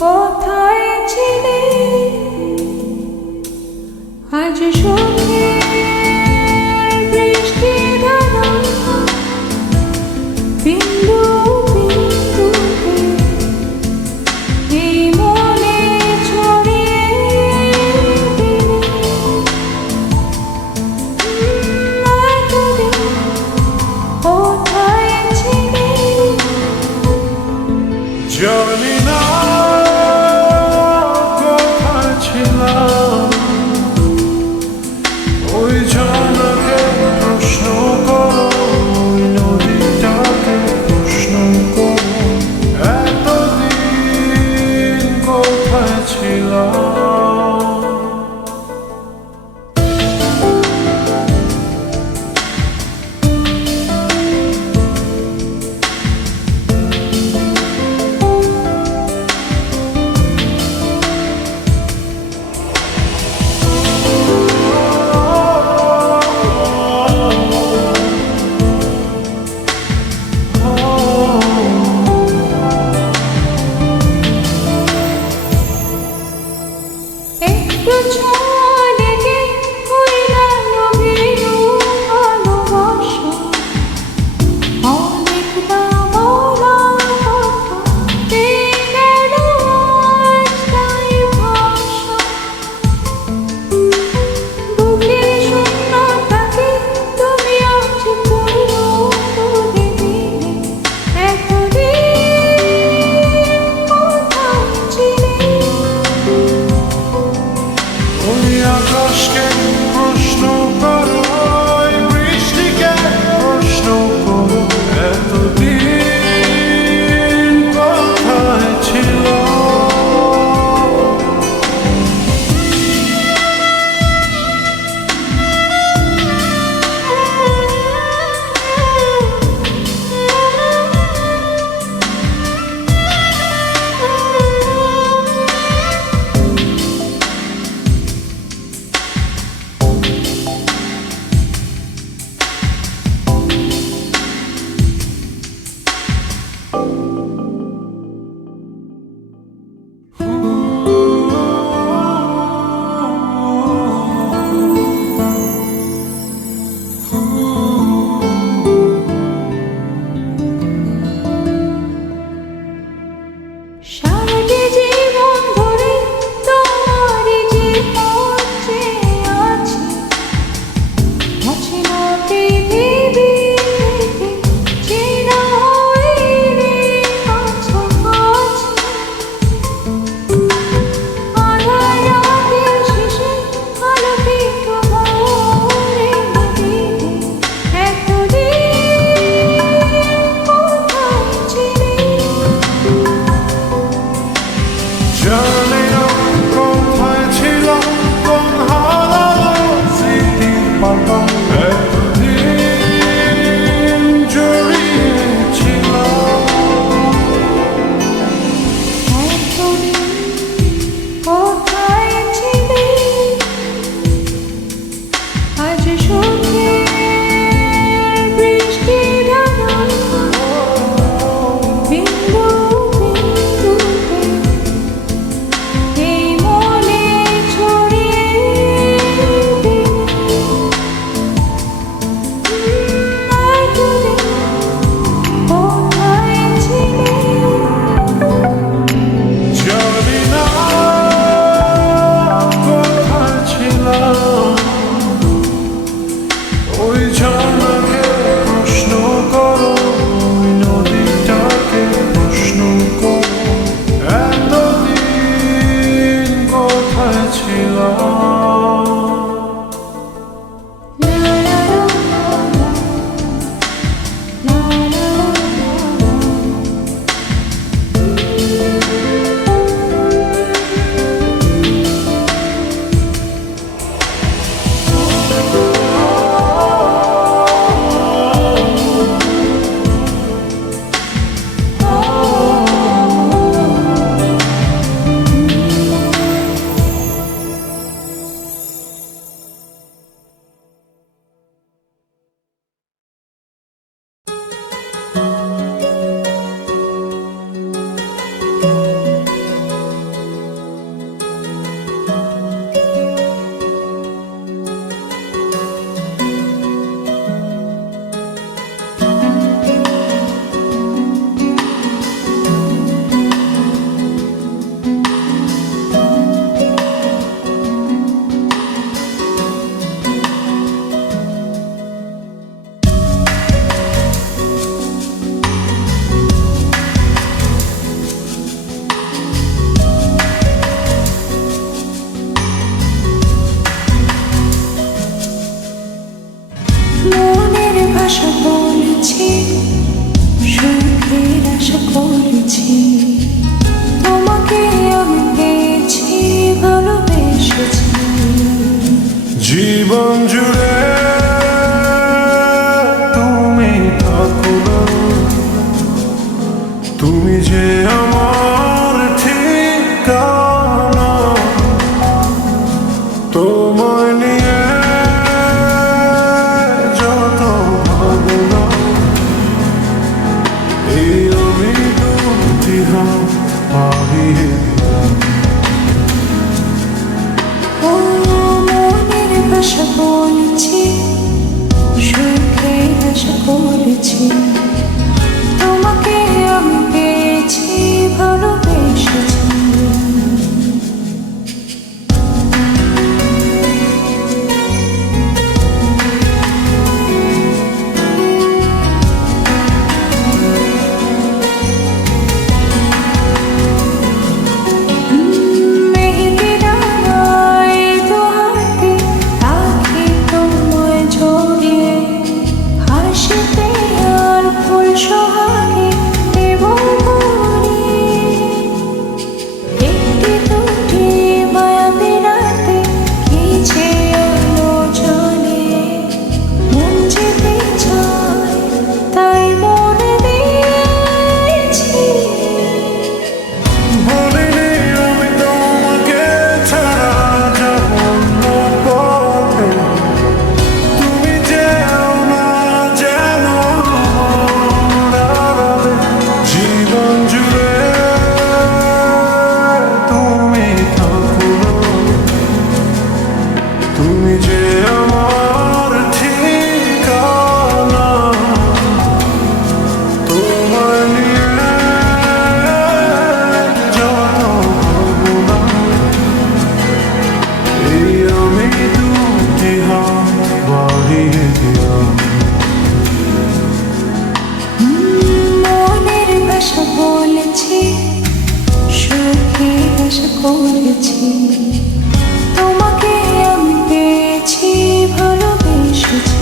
কোথায় ছিলে আজ সুখের বৃষ্টি ধারা বিন্দু বিন্দুতে এই মনে ছড়িয়ে দিলে কোথায় ছিলে জানি না কোথায় ছিলাম ওই জানাকে প্রশ্ন করো ওই নদীটাকে প্রশ্ন করো এতদিন কোথায় ছিলাম একটু ছোঁয়া লেগে হইলা গভীর ভালোবাসা অনেকবার বলা কথা গেল আজ তাই ভাষা বুকের শূন্যতাকে তুমি আজ পূর্ণ করে দিলে এতদিন কোথায় ছিলে ওই আকাশকে প্রশ্ন করো ওই বৃষ্টিকে প্রশ্ন করো এতদিন কোথায় ছিল সারাটি জীবন ধরে তোমারই যে পথ চেয়ে আছি অচেনা পৃথিবী থেকে চেনা হইলে কাছাকাছি আঁধার রাতের শেষে আলোকিত ভোরে নদীতে এতদিন কোথায় ছিলে জানি না কোথায় ছিল কোন হারালো স্মৃতির পাতা এতদিন জড়িয়ে ছিল এতদিন কোথায় ছিলে আজ সুখের বৃষ্টি ধারা বিন্দু বিন্দুতে করেছি, তোমাকে আমি পেয়েছি, ভালোবেসেছি।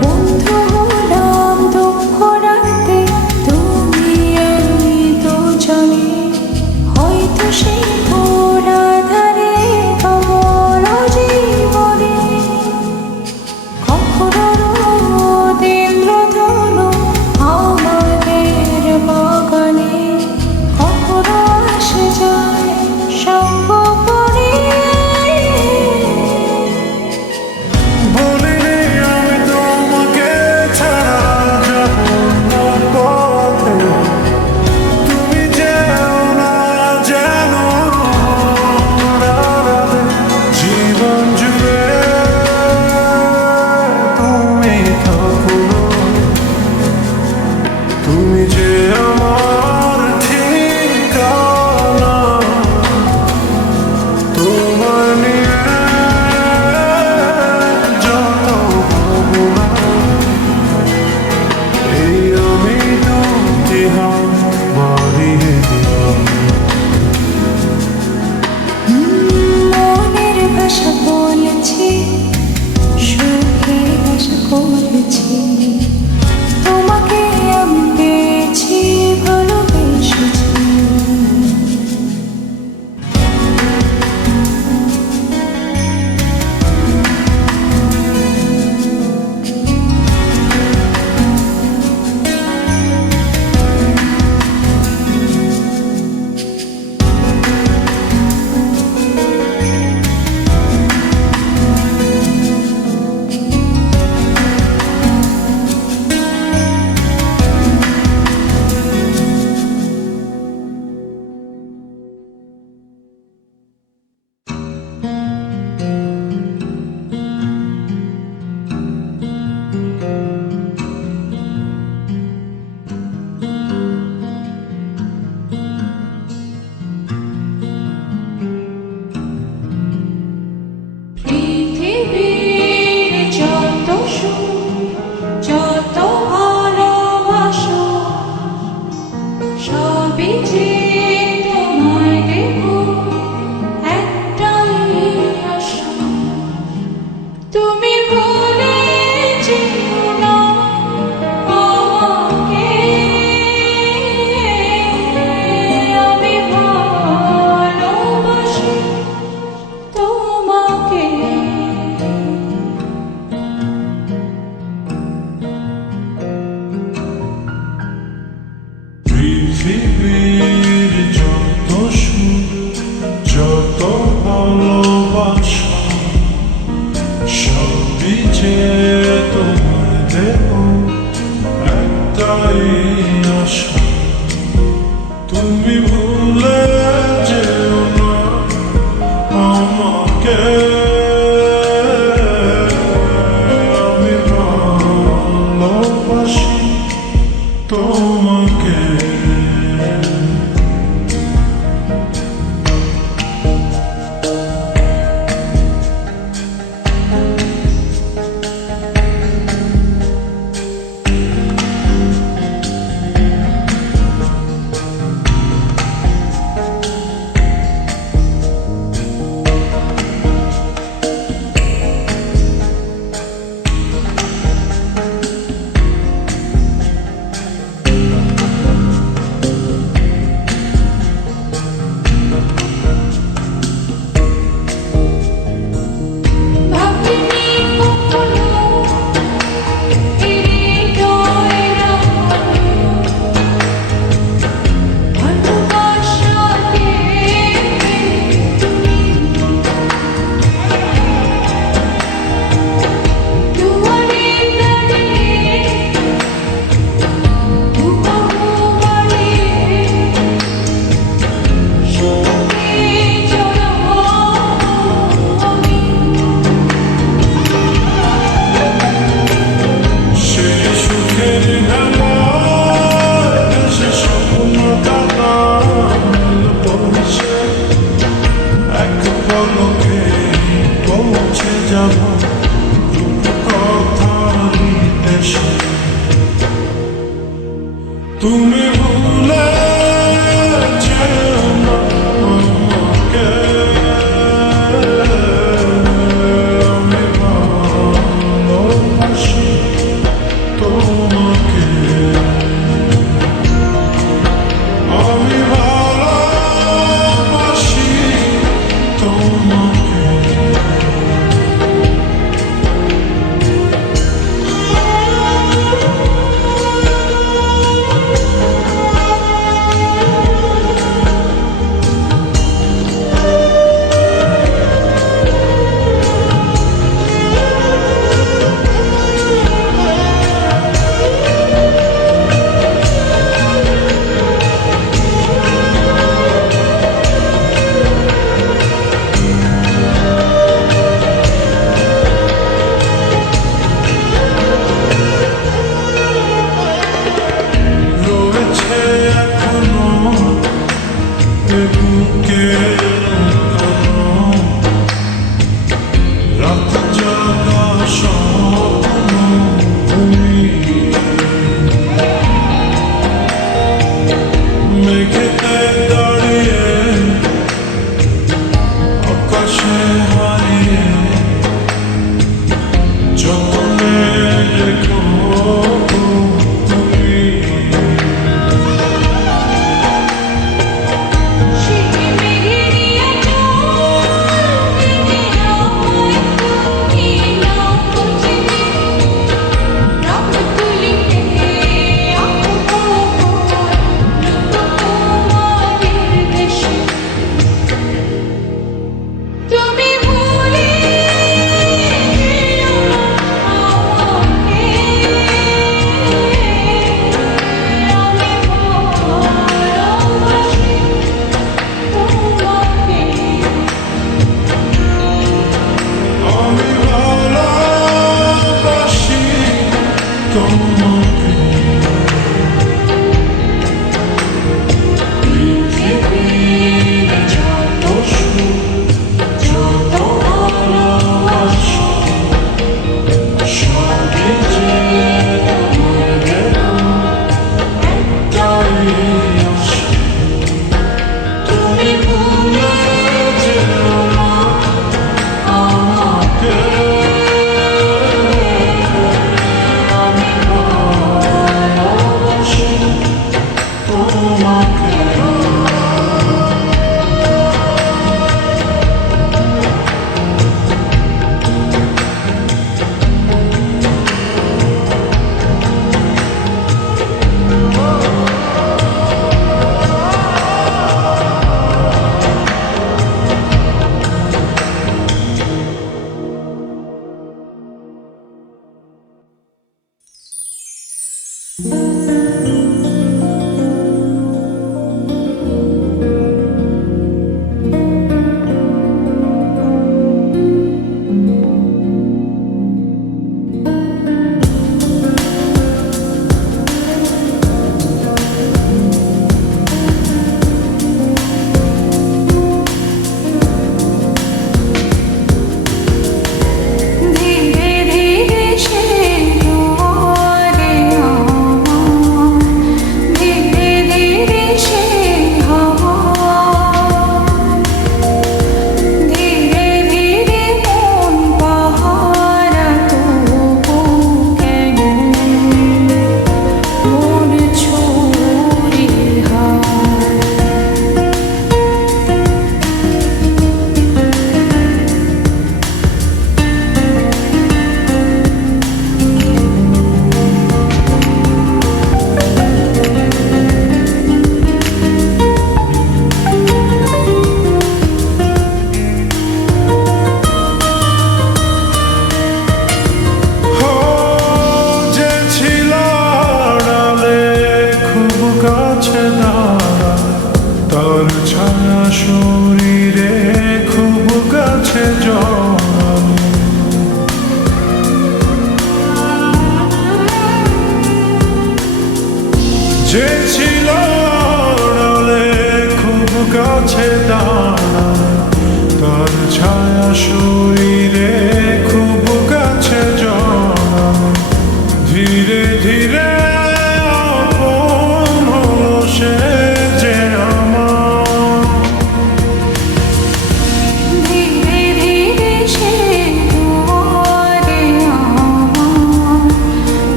বন্ধু হলাম দুঃখ রাতে, তুমি আমি দুজনে, হয়তো সেই ভোর আঁধারে কমল জীবনে। কখনো রোদ ইন্দ্রধনু আমাদের বাগানে, কখনো আসে যায় সঙ্গপনে। বলিনি আমি তোমাকে ছাড়া যাব না পথে, তুমি যেও না যেন রাতে। জীবন জুড়ে তুমি থাকো না, তুমি যে আমার ঠিকানা। তোমার নিয়ে যত ভাবনা, এই আমি দুটি হাত বাড়িয়ে দিলাম। মনের ভাষা বলেছি, সুখের আশা করেছি, তোমাকে আমি পেয়েছি, ভালোবেসেছি।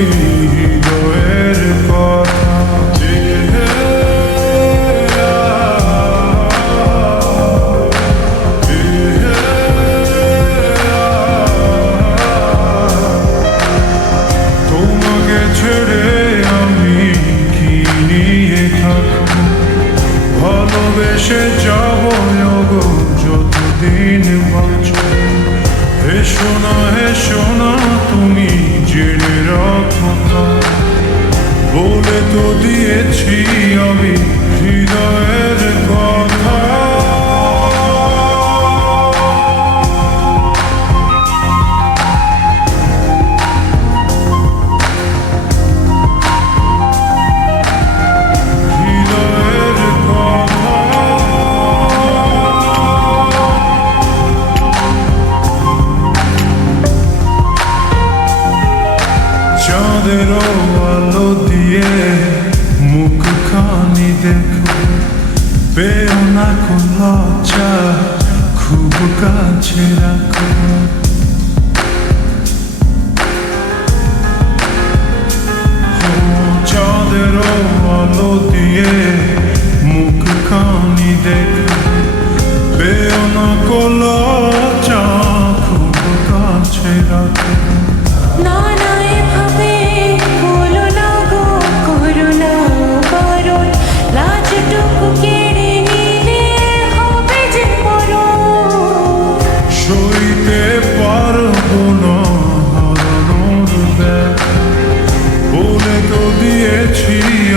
আমি হৃদয়ের কথা। তোমাকে ছেড়ে আমি কি নিয়ে থাকবো, ভালোবেসে যাবো গো যতদিন বাঁচব। হেসো না তুমি জেনে রাখো না, বলে তো দিয়েছি আমি হৃদয়ের কথা। হৃদয়ের কথা। চাঁদের আলো দিয়ে মুখখানি দেখো, পেও না কোন লজ্জা, খুব কাছে রাখো। চাঁদের আলো দিয়ে মুখখানি দেখো, পেও না কোন লজ্জা, খুব কাছে রাখো। না না এভাবে বলো না গো, করো না বারণ, লাজটুকু কেড়ে নিলে হবে যে মরণ। সইতে পারবো না হারানোর ব্যথা, বলে তো দিয়েছি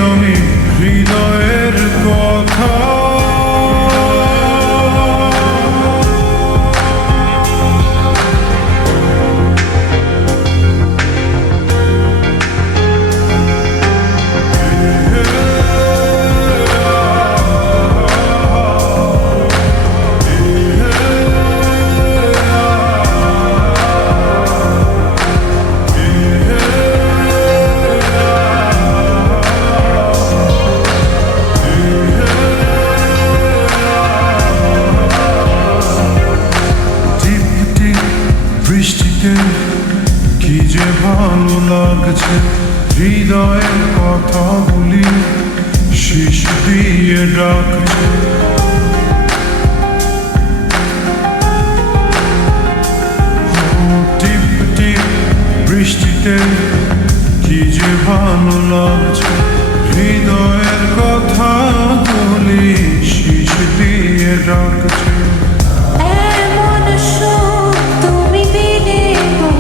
আমি হৃদয়ের কথা। বৃষ্টিতে কি যে ভালো লাগছে, হৃদয়ের কথাগুলি শীষ দিয়ে ডাকছে। টিপ টিপ বৃষ্টিতে কি যে ভালো লাগছে, হৃদয়ের কথাগুলি শীষ দিয়ে ডাকছে। এমন সুখ তুমি দিলে গো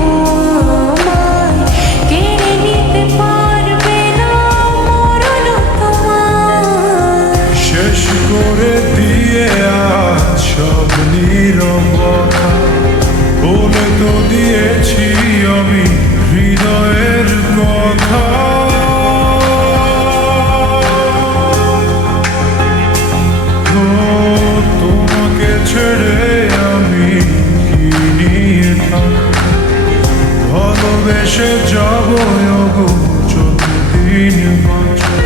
আমায়, কেড়ে নিতে পারবে না মরণ তোমার। শেষ করে দিয়ে আজ সব নীরবতা, বলে তো দিয়েছি আমি হৃদয়ের কথা। ও, তোমাকে ছেড়ে আমি কি নিয়ে থাকবো, ভালোবেসে যাবো গো যতদিন বাঁচব।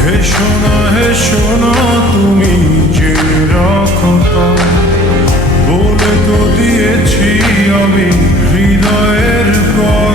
হেসো না তুমি জেনে রাখো তা, বলে তো দিয়েছি আমি হৃদয়ের কথা।